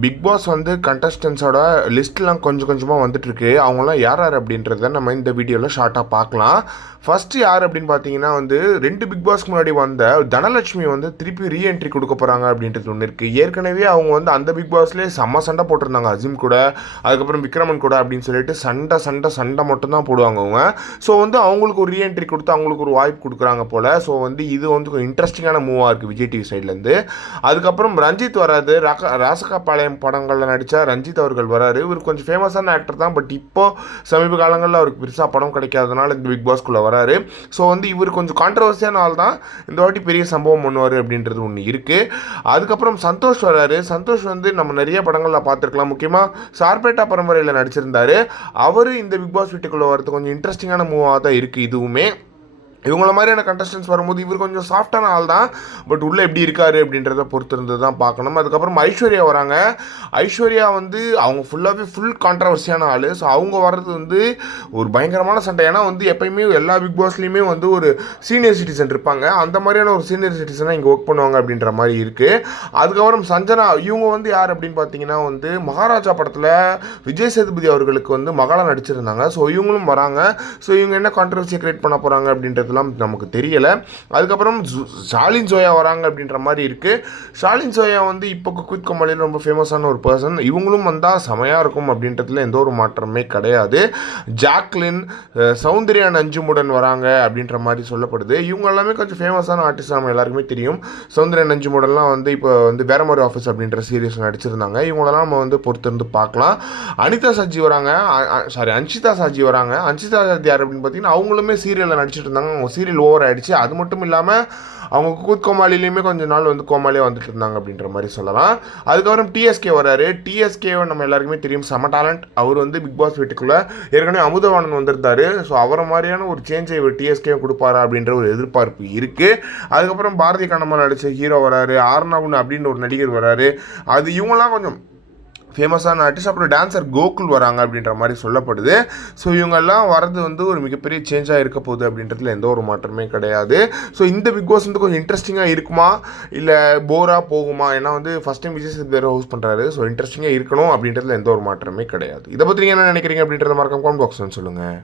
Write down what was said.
Big pass வந்து கண்டஸ்டன்ஸோட லிஸ்ட்லாம் கொஞ்சம் கொஞ்சமாக வந்துட்டுருக்கு. அவங்களாம் யார் யார் அப்படின்றத நம்ம இந்த வீடியோவில் ஷார்ட்டாக பார்க்கலாம். ஃபஸ்ட்டு யார் அப்படின்னு பார்த்தீங்கன்னா வந்து 2 பிக் பாஸ்க்கு முன்னாடி வந்த தனலட்சுமி வந்து திருப்பி ரீஎன்ட்ரி கொடுக்க போகிறாங்க அப்படின்றது ஒன்று இருக்குது. ஏற்கனவே அவங்க வந்து அந்த பிக் பாஸ்லேயே செம்ம சண்டை போட்டிருந்தாங்க அசீம் கூட, அதுக்கப்புறம் விக்ரமன் கூட அப்படின்னு சொல்லிட்டு சண்டை மட்டும்தான் போடுவாங்க அவங்க. ஸோ வந்து அவங்களுக்கு ஒரு ரீஎன்ட்ரி கொடுத்து அவங்களுக்கு ஒரு வாய்ப்பு கொடுக்குறாங்க போல். ஸோ வந்து இது வந்து கொஞ்சம் இன்ட்ரெஸ்டிங்கான மூவாக இருக்குது விஜய் டிவி சைட்லேருந்து. அதுக்கப்புறம் ரஞ்சித் வராது. ராசகாபாளையம் படங்களில் நடித்த ரஞ்சித் அவர்கள் வராரு. இவர் கொஞ்சம் ஃபேமஸான ஆக்டர் தான். பட் இப்போ சமீப காலங்களில் அவருக்கு பெருசாக படம் கிடைக்காதனால இந்த பிக் பாஸ்குள்ளே வராரு. ஸோ வந்து இவர் கொஞ்சம் கான்ட்ரவர்சியான ஆள் தான். இந்த வாட்டி பெரிய சம்பவம் பண்ணுவார் அப்படின்றது ஒன்று இருக்குது. அதுக்கப்புறம் சந்தோஷ் வராரு. சந்தோஷ் வந்து நம்ம நிறைய படங்களில் பார்த்துருக்கலாம். முக்கியமாக சார்பேட்டா பரம்பரையில் நடிச்சிருந்தார். அவர் இந்த பிக் பாஸ் வீட்டுக்குள்ளே வரது கொஞ்சம் இன்ட்ரெஸ்டிங்கான மூவாக தான் இருக்குது. இதுவுமே இவங்கள மாதிரியான கண்டஸ்டன்ஸ் வரும்போது இவர் கொஞ்சம் சாஃப்டான ஆள் தான். பட் உள்ளே எப்படி இருக்காரு அப்படின்றத பொறுத்து இருந்து தான் பார்க்கணும். அதுக்கப்புறம் ஐஸ்வர்யா வராங்க. ஐஸ்வர்யா வந்து அவங்க ஃபுல் கான்ட்ரவர்சியான ஆள். ஸோ அவங்க வர்றது வந்து ஒரு பயங்கரமான சண்டை. ஏன்னா வந்து எப்பயுமே எல்லா பிக் பாஸ்லேயுமே வந்து ஒரு சீனியர் சிட்டிசன் இருப்பாங்க. அந்த மாதிரியான ஒரு சீனியர் சிட்டிசனாக இங்கே ஒர்க் பண்ணுவாங்க அப்படின்ற மாதிரி இருக்குது. அதுக்கப்புறம் சஞ்சனா இவங்க வந்து யார் அப்படின்னு பார்த்தீங்கன்னா வந்து மகாராஜா படத்தில் விஜய் சேதுபதி அவர்களுக்கு வந்து மகளா நடிச்சிருந்தாங்க. ஸோ இவங்களும் வராங்க. ஸோ இவங்க என்ன கான்ட்ரவர்சியை கிரியேட் பண்ண போகிறாங்க அப்படின்றது நமக்கு தெரியல. அதுக்கப்புறம் ஷாலின் ஜோயா வராங்க அப்படின்ற மாதிரி இருக்கு. ஷாலின் ஜோயா வந்து இப்போ குக் கமலியில் ரொம்ப ஃபேமஸான ஒரு பர்சன். இவங்களும் வந்தால் செமையாக இருக்கும் அப்படின்றதுல எந்த ஒரு மாற்றமே கிடையாது. ஜாக்லின், சௌந்தர்யா நஞ்சுமுடன் வராங்க அப்படின்ற மாதிரி சொல்லப்படுது. இவங்க எல்லாமே கொஞ்சம் ஃபேமஸான ஆர்டிஸ்ட் நம்ம எல்லாருக்குமே தெரியும். சௌந்தர்யா நஞ்சுமுடன்லாம் வந்து இப்போ வந்து வேற மாதிரி ஆஃபீஸ் அப்படின்ற சீரியஸ் நடிச்சிருந்தாங்க. இவங்களெல்லாம் நம்ம வந்து பொறுத்திருந்து பார்க்கலாம். அனிதா சாஜி வராங்க. அன்ஷிதா சாஜி வராங்க. அன்ஷிதா சாஜி யார் அப்படின்னு பார்த்தீங்கன்னா அவங்களுமே சீரியலில் நடிச்சிட்டு இருந்தாங்க. சீரியல் ஓவர் ஆகிடுச்சு. அது மட்டும் இல்லாமல் அவங்க கூத் கோமாளிலையுமே கொஞ்சம் நாள் வந்து கோமாளியாக வந்துட்டு இருந்தாங்க அப்படின்ற மாதிரி சொல்லலாம். அதுக்கப்புறம் டிஎஸ்கே வராரு. டிஎஸ்கே நம்ம எல்லாருக்குமே தெரியும், செம டேலண்ட். அவர் வந்து பிக் பாஸ் வீட்டுக்குள்ளே ஏற்கனவே அமுதவாணன் வந்திருந்தார். ஸோ அவரை மாதிரியான ஒரு சேஞ்சை இவர் டிஎஸ்கே கொடுப்பாரா அப்படின்ற ஒரு எதிர்பார்ப்பு இருக்குது. அதுக்கப்புறம் பாரதி கண்ணம்மா நடித்த ஹீரோ வராரு. ஆர்னவன் அப்படின்னு ஒரு நடிகர் வராரு. அது இவங்களாம் கொஞ்சம் ஃபேமஸான ஆர்டிஸ்ட். அப்புறம் டான்ஸர் கோகுல் வராங்க அப்படின்ற மாதிரி சொல்லப்படுது. ஸோ இவங்கெல்லாம் வரது வந்து ஒரு மிகப்பெரிய சேஞ்சாக இருக்க போகுது அப்படின்றதுல எந்த ஒரு மாற்றமே கிடையாது. ஸோ இந்த பிக் பாஸ் வந்து கொஞ்சம் இன்ட்ரெஸ்டிங்காக இருக்குமா இல்லை போராக போகுமா? ஏன்னா வந்து ஃபஸ்ட் டைம் விஜய் சேதுபதி வேறு ஹோஸ்ட் பண்ணுறாரு. ஸோ இன்ட்ரெஸ்டிங்காக இருக்கணும் அப்படின்றதுல எந்த ஒரு மாற்றமே கிடையாது. இதை பற்றி நீங்கள் என்ன நினைக்கிறீங்க அப்படின்றத மறக்காம கமெண்ட் பாக்ஸ்ன்னு சொல்லுங்கள்.